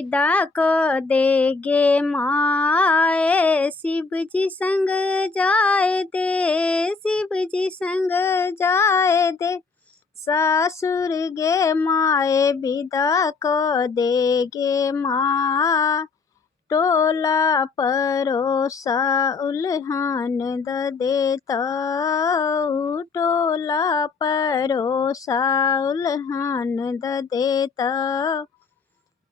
विदा को देगे माए, शिव जी संग जाए दे, शिव जी संग जाए दे। सासुर गे माए विदा को देगे माँ, टोला परोसा उल्हान द देता, टोला परोसा उल्हान द देता।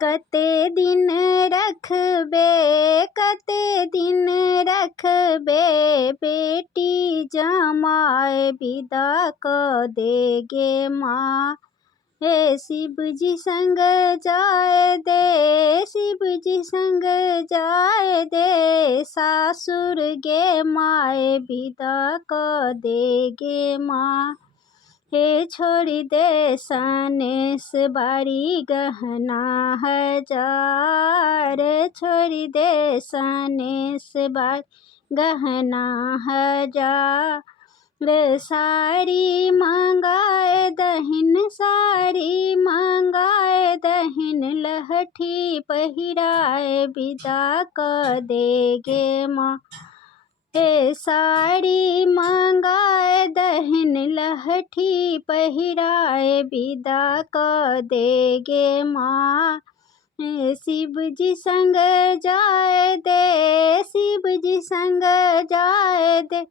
कते दिन रखबे, कते दिन रखबे, बेटी जमाए विदा को देगे माँ। हे शिव जी संग जाए दे, शिव जी संग जाए दे। सासुर गे माए विदा को देगे माँ। हे छोड़ी दे सनेस बारी गहना हजार, छोड़ी दे सनेस बारी गहना हजार। साड़ी मंगाए दहिन, साड़ी मंगाए दहिन, लहठी पहिराए विदा को देगे माँ। हे साड़ी मंगाए दहिन, लहठी पहिराए विदा को देगे माँ। शिव जी संग जाए दे, शिव जी संग जाए दे।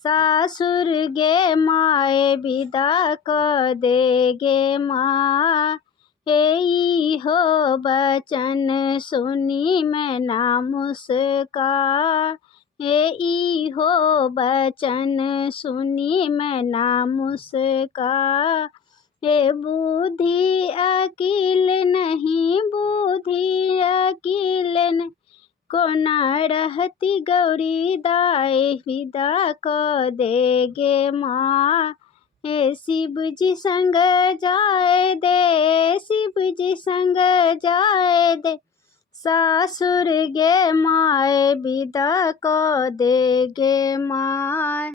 सासुर गे माए विदा को देगे माँ। हे हो बचन सुनी मैं ना मुस्का, हे हो बचन सुनी मैं ना मुस्का। हे बुद्धि अकील नहीं, बुद्धि अकील नहीं, को न रहती गौरी दाई विदा को देगे माँ। हे शिव जी संग जाए दे, शिव जी संग जाए दे। सासुर गे माए विदा को देगे माँ।